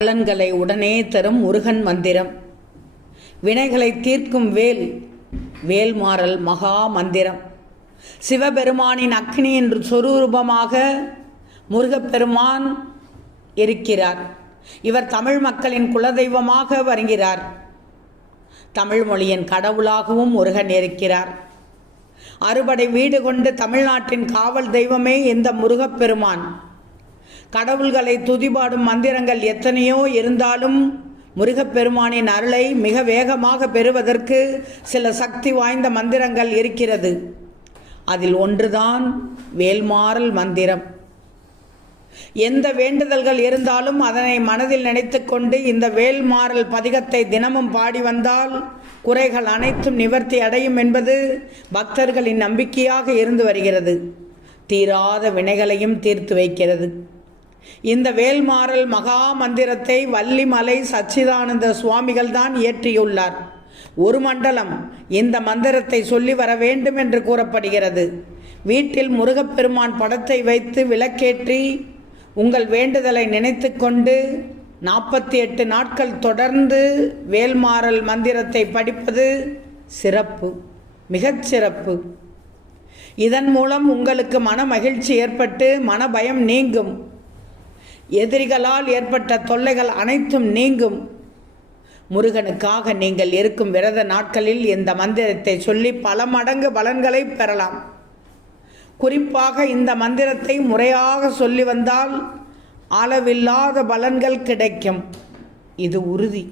பலன்களை உடனே தரும் முருகன் மந்திரம். வினைகளை தீர்க்கும் வேல் வேல்மாறல் மகா மந்திரம். சிவபெருமானின் அக்னி என்று சொரூபமாக முருகப்பெருமான் இருக்கிறார். இவர் தமிழ் மக்களின் குலதெய்வமாக வருகிறார். தமிழ் மொழியின் கடவுளாகவும் முருகன் இருக்கிறார். அறுபடை வீடு கொண்டு தமிழ்நாட்டின் காவல் தெய்வமே இந்த முருகப்பெருமான். கடவுள்களை துதிபாடும் மந்திரங்கள் எத்தனையோ இருந்தாலும் முருகப்பெருமானின் அருளை மிக வேகமாக பெறுவதற்கு சில சக்தி வாய்ந்த மந்திரங்கள் இருக்கிறது. அதில் ஒன்றுதான் வேல்மாறல் மந்திரம். எந்த வேண்டுதல்கள் இருந்தாலும் அதனை மனதில் நினைத்து கொண்டு இந்த வேல்மாறல் பதிகத்தை தினமும் பாடி வந்தால் குறைகள் அனைத்தும் நிவர்த்தி அடையும் என்பது பக்தர்களின் நம்பிக்கையாக இருந்து வருகிறது. தீராத வினைகளையும் தீர்த்து வைக்கிறது. இந்த வேல்மாறல் மகா மந்திரத்தை வள்ளிமலை சச்சிதானந்த சுவாமிகள் தான் இயற்றியுள்ளார். ஒரு மண்டலம் இந்த மந்திரத்தை சொல்லி வர வேண்டும் என்று கூறப்படுகிறது. வீட்டில் முருகப்பெருமான் படத்தை வைத்து விளக்கேற்றி உங்கள் வேண்டுதலை நினைத்து கொண்டு 48 நாட்கள் தொடர்ந்து வேல்மாறல் மந்திரத்தை படிப்பது சிறப்பு, மிகச்சிறப்பு. இதன் மூலம் உங்களுக்கு மன மகிழ்ச்சி ஏற்பட்டு மனபயம் நீங்கும். எதிரிகளால் ஏற்பட்ட தொல்லைகள் அனைத்தும் நீங்கும். முருகனுக்காக நீங்கள் இருக்கும் விரத நாட்களில் இந்த மந்திரத்தை சொல்லி பல மடங்கு பலன்களை பெறலாம். குறிப்பாக இந்த மந்திரத்தை முறையாக சொல்லி வந்தால் அளவில்லாத பலன்கள் கிடைக்கும். இது உறுதி.